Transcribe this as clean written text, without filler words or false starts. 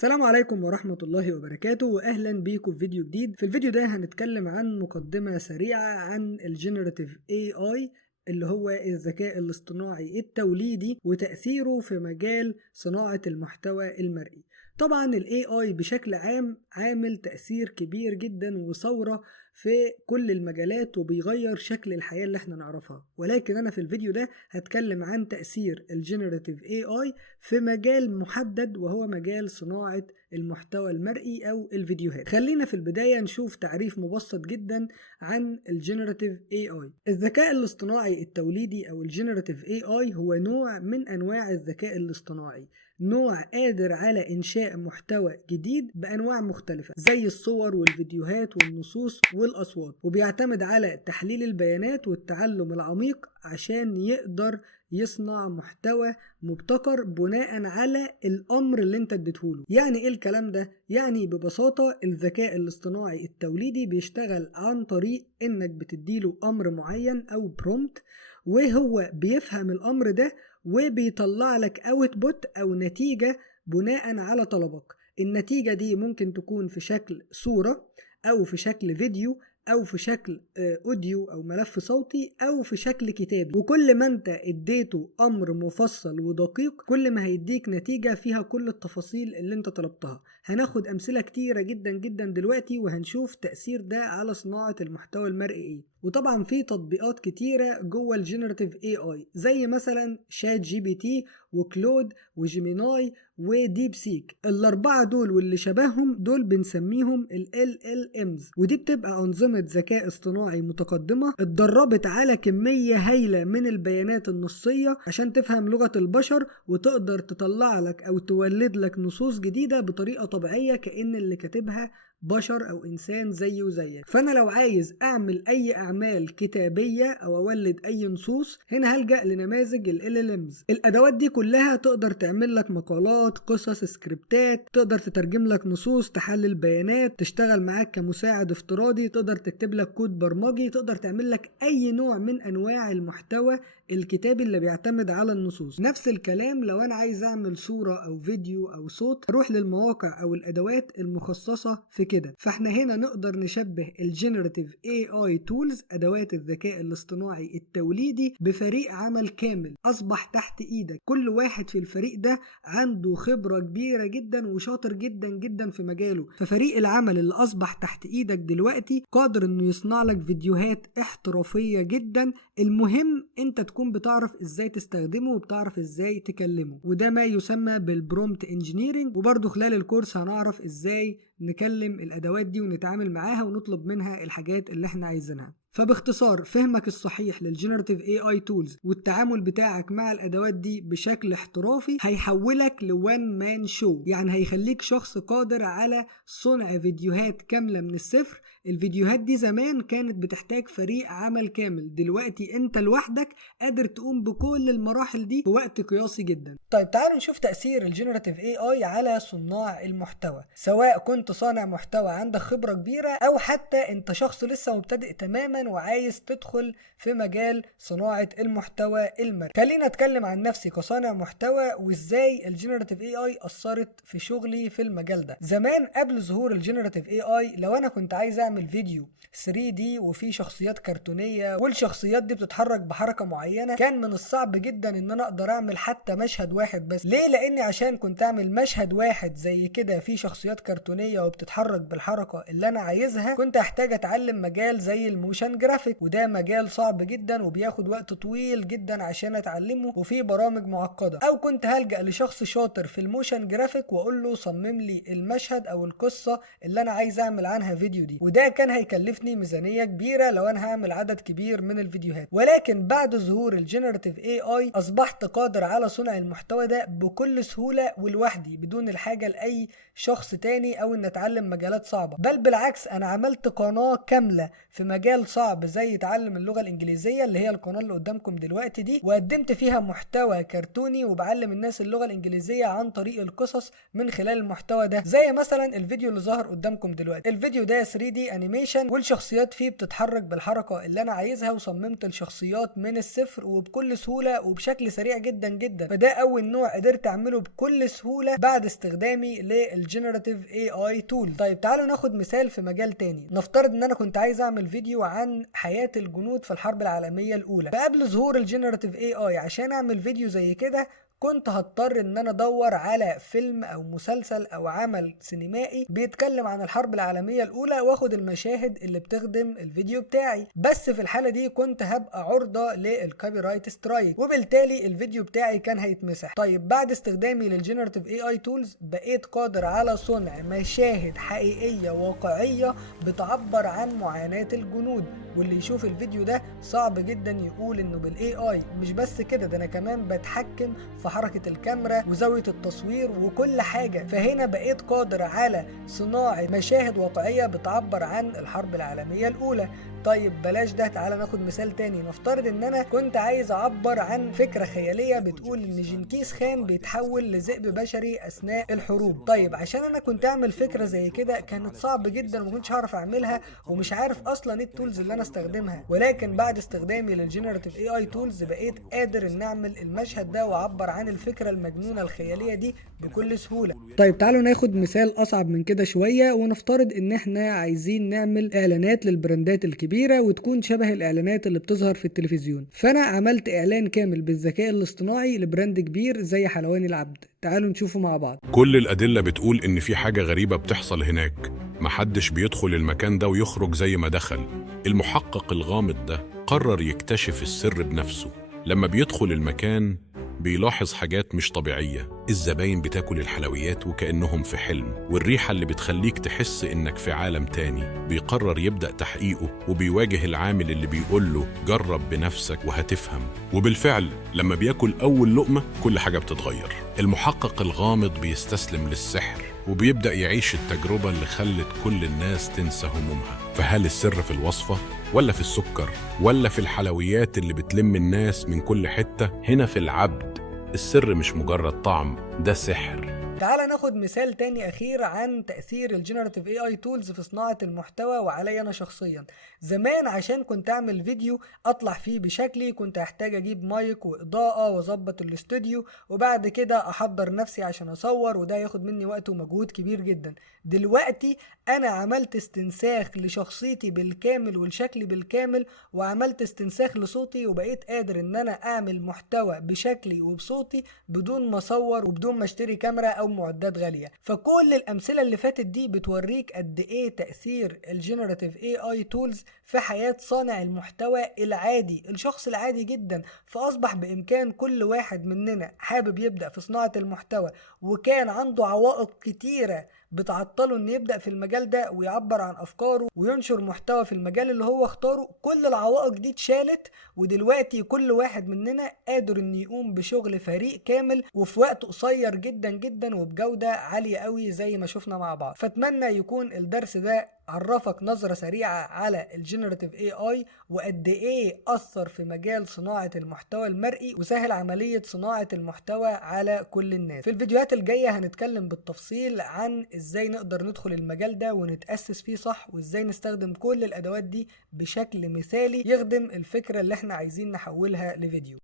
السلام عليكم ورحمة الله وبركاته، وأهلا بيكم في فيديو جديد. في الفيديو ده هنتكلم عن مقدمة سريعة عن الجينيراتيف AI اللي هو الذكاء الاصطناعي التوليدي وتأثيره في مجال صناعة المحتوى المرئي. طبعا ال AI بشكل عام عامل تأثير كبير جدا وثورة في كل المجالات وبيغير شكل الحياة اللي احنا نعرفها، ولكن أنا في الفيديو ده هتكلم عن تأثير الجينيراتيف AI في مجال محدد وهو مجال صناعة المحتوى المرئي أو الفيديوهات. خلينا في البداية نشوف تعريف مبسط جدا عن الجينيراتيف AI. الذكاء الاصطناعي التوليدي أو الجينيراتيف AI هو نوع من أنواع الذكاء الاصطناعي، نوع قادر على إنشاء محتوى جديد بأنواع مختلفة زي الصور والفيديوهات والنصوص والأصوات، وبيعتمد على تحليل البيانات والتعلم العميق عشان يقدر يصنع محتوى مبتكر بناء على الأمر اللي انت اديتهوله. يعني ايه الكلام ده؟ يعني ببساطة الذكاء الاصطناعي التوليدي بيشتغل عن طريق انك بتديله أمر معين أو برومبت، وهو بيفهم الأمر ده وبيطلع لك اوتبوت أو نتيجة بناء على طلبك. النتيجة دي ممكن تكون في شكل صورة أو في شكل فيديو أو في شكل أوديو أو ملف صوتي أو في شكل كتابي، وكل ما أنت اديته أمر مفصل ودقيق كل ما هيديك نتيجة فيها كل التفاصيل اللي أنت طلبتها. هناخد أمثلة كتيرة جدا جدا دلوقتي وهنشوف تأثير ده على صناعة المحتوى المرئي إيه. وطبعا في تطبيقات كتيرة جوه الجينيراتيف AI زي مثلا شات جي بي تي وكلود وجيميناي وديب سيك. الأربعة دول واللي شبههم دول بنسميهم ال LLMs، ودي بتبقى أنظمة ذكاء اصطناعي متقدمة اتدربت على كمية هائلة من البيانات النصية عشان تفهم لغة البشر وتقدر تطلع لك أو تولد لك نصوص جديدة بطريقة طبيعية كأن اللي كاتبها بشر أو إنسان زيه وزيك. فأنا لو عايز أعمل أي أعمال كتابية أو أولد أي نصوص هنا هلجأ لنماذج ال LLMs. الأدوات دي كلها تقدر تعمل لك مقالات، قصص، سكريبتات، تقدر تترجم لك نصوص، تحلل بيانات، تشتغل معاك كمساعد افتراضي، تقدر تكتب لك كود برمجي، تقدر تعمل لك أي نوع من أنواع المحتوى الكتابي اللي بيعتمد على النصوص. نفس الكلام لو أنا عايز أعمل صورة أو فيديو أو صوت أروح للمواقع أو الأدوات المخصصة في كده. فاحنا هنا نقدر نشبه الجينيراتيف AI تولز أدوات الذكاء الاصطناعي التوليدي بفريق عمل كامل أصبح تحت إيدك. كل واحد في الفريق ده عنده خبرة كبيرة جدا وشاطر جدا جدا في مجاله. ففريق العمل اللي أصبح تحت إيدك دلوقتي قادر إنه يصنع لك فيديوهات احترافية جدا. المهم أنت تكون بتعرف إزاي تستخدمه وبتعرف إزاي تكلمه، وده ما يسمى بالبرومبت انجينيرنج. وبرضه خلال الكورس هنعرف إزاي نكلم الأدوات دي ونتعامل معاها ونطلب منها الحاجات اللي احنا عايزينها. فباختصار فهمك الصحيح للجينيراتيف AI تولز والتعامل بتاعك مع الأدوات دي بشكل احترافي هيحولك لوان مان شو، يعني هيخليك شخص قادر على صنع فيديوهات كاملة من الصفر. الفيديوهات دي زمان كانت بتحتاج فريق عمل كامل، دلوقتي انت لوحدك قادر تقوم بكل المراحل دي في وقت قياسي جدا. طيب تعالوا نشوف تأثير الجينيراتيف AI على صناع المحتوى. سواء كنت صانع محتوى عندك خبرة كبيرة أو حتى أنت شخص لسه مبتدئ تماما وعايز تدخل في مجال صناعة المحتوى المرئي. خلينا أتكلم عن نفسي كصانع محتوى وإزاي الجينيراتيف AI أثرت في شغلي في المجال ده. زمان قبل ظهور الجينيراتيف AI لو أنا كنت عايز أعمل فيديو 3D وفيه شخصيات كرتونية والشخصيات دي بتتحرك بحركة معينة كان من الصعب جدا إن أنا أقدر أعمل حتى مشهد واحد بس. ليه؟ لأني عشان كنت أعمل مشهد واحد زي كده فيه شخصيات كرتونية وبتتحرك بالحركة اللي أنا عايزها كنت أحتاج أتعلم مجال زي الموشن جرافيك، وده مجال صعب جدا وبياخد وقت طويل جدا عشان أتعلمه وفيه برامج معقدة. أو كنت هلجأ لشخص شاطر في الموشن جرافيك وأقول له صمم لي المشهد أو القصة اللي أنا عايز أعمل عنها فيديو دي، وده كان هيكلفني ميزانية كبيرة لو أنا هعمل عدد كبير من الفيديوهات. ولكن بعد ظهور الجينيراتيف AI أصبحت قادر على صنع المحتوى ده بكل سهولة ولوحدي بدون الحاجة لأي شخص تاني أو إن أتعلم مجالات صعبة. بل بالعكس أنا عملت قناة كاملة في مجال صعب زي تعلم اللغة الإنجليزية اللي هي القناة اللي قدامكم دلوقتي دي، وقدمت فيها محتوى كرتوني وبعلم الناس اللغة الإنجليزية عن طريق القصص من خلال المحتوى ده، زي مثلا الفيديو اللي ظهر قدامكم دلوقتي. الفيديو ده 3D انيميشن والشخصيات فيه بتتحرك بالحركة اللي انا عايزها، وصممت الشخصيات من الصفر وبكل سهولة وبشكل سريع جدا جدا. فده اول نوع قدرت اعمله بكل سهولة بعد استخدامي للجنراتيف AI تول. طيب تعالوا ناخد مثال في مجال تاني. نفترض ان انا كنت عايز اعمل فيديو عن حياة الجنود في الحرب العالمية الاولى، فقبل ظهور الجنراتيف AI عشان اعمل فيديو زي كده كنت هضطر ان انا ادور على فيلم او مسلسل او عمل سينمائي بيتكلم عن الحرب العالمية الاولى واخد المشاهد اللي بتخدم الفيديو بتاعي، بس في الحالة دي كنت هبقى عرضة للكوبي رايت سترايك وبالتالي الفيديو بتاعي كان هيتمسح. طيب بعد استخدامي للجنراتيف AI تولز بقيت قادر على صنع مشاهد حقيقية واقعية بتعبر عن معاناة الجنود، واللي يشوف الفيديو ده صعب جدا يقول انه بالاي اي. مش بس كده، ده انا كمان بتحكم في حركة الكاميرا وزاوية التصوير وكل حاجة. فهنا بقيت قادر على صناعة مشاهد واقعية بتعبر عن الحرب العالمية الاولى. طيب بلاش ده، تعالى ناخد مثال تاني. نفترض ان انا كنت عايز اعبر عن فكرة خيالية بتقول ان جنكيز خان بيتحول لذئب بشري اثناء الحروب. طيب عشان انا كنت اعمل فكرة زي كده كانت صعب جدا وما كنتش هعرف اعملها ومش عارف اصلا ايه التولز اللي انا استخدمها، ولكن بعد استخدامي للجنراتيف AI تولز بقيت قادر ان اعمل المشهد ده واعبر عن الفكرة المجنونة الخيالية دي بكل سهولة. طيب تعالوا ناخد مثال اصعب من كده شوية، ونفترض ان احنا عايزين نعمل اعلانات للبراندات الكبيرة وتكون شبه الاعلانات اللي بتظهر في التلفزيون. فانا عملت اعلان كامل بالذكاء الاصطناعي لبراند كبير زي حلواني العبد. تعالوا نشوفه مع بعض. كل الأدلة بتقول إن في حاجة غريبة بتحصل هناك، محدش بيدخل المكان ده ويخرج زي ما دخل. المحقق الغامض ده قرر يكتشف السر بنفسه. لما بيدخل المكان بيلاحظ حاجات مش طبيعية، الزباين بتاكل الحلويات وكأنهم في حلم، والريحة اللي بتخليك تحس إنك في عالم تاني. بيقرر يبدأ تحقيقه وبيواجه العامل اللي بيقوله جرب بنفسك وهتفهم. وبالفعل لما بياكل أول لقمة كل حاجة بتتغير. المحقق الغامض بيستسلم للسحر وبيبدأ يعيش التجربة اللي خلت كل الناس تنسى همومها. فهل السر في الوصفة ولا في السكر ولا في الحلويات اللي بتلم الناس من كل حتة؟ هنا في العبد السر مش مجرد طعم، ده سحر. تعال ناخد مثال تاني أخير عن تأثير الجنراتيف AI تولز في صناعة المحتوى وعلي أنا شخصيا. زمان عشان كنت أعمل فيديو أطلع فيه بشكلي كنت أحتاج أجيب مايك وإضاءة وأظبط الاستوديو وبعد كده أحضر نفسي عشان أصور، وده ياخد مني وقت ومجهود كبير جدا. دلوقتي أنا عملت استنساخ لشخصيتي بالكامل والشكل بالكامل، وعملت استنساخ لصوتي، وبقيت قادر إن أنا أعمل محتوى بشكلي وبصوتي بدون ما أصور وبدون ما أشتري كاميرا أو معدات غالية. فكل الأمثلة اللي فاتت دي بتوريك قد إيه تأثير الجنراتيف AI تولز في حياة صانع المحتوى العادي، الشخص العادي جدا. فأصبح بإمكان كل واحد مننا حابب يبدأ في صناعة المحتوى وكان عنده عوائق كتيرة بتعطله ان يبدأ في المجال ده ويعبر عن افكاره وينشر محتوى في المجال اللي هو اختاره، كل العوائق دي اتشالت، ودلوقتي كل واحد مننا قادر ان يقوم بشغل فريق كامل وفي وقت قصير جدا جدا وبجودة عالية قوي زي ما شفنا مع بعض. فاتمنى يكون الدرس ده عرفك نظرة سريعة على الجنراتيف AI وقد ايه أثر في مجال صناعة المحتوى المرئي وسهل عملية صناعة المحتوى على كل الناس. في الفيديوهات الجاية هنتكلم بالتفصيل عن ازاي نقدر ندخل المجال ده ونتأسس فيه صح، وازاي نستخدم كل الأدوات دي بشكل مثالي يخدم الفكرة اللي احنا عايزين نحولها لفيديو.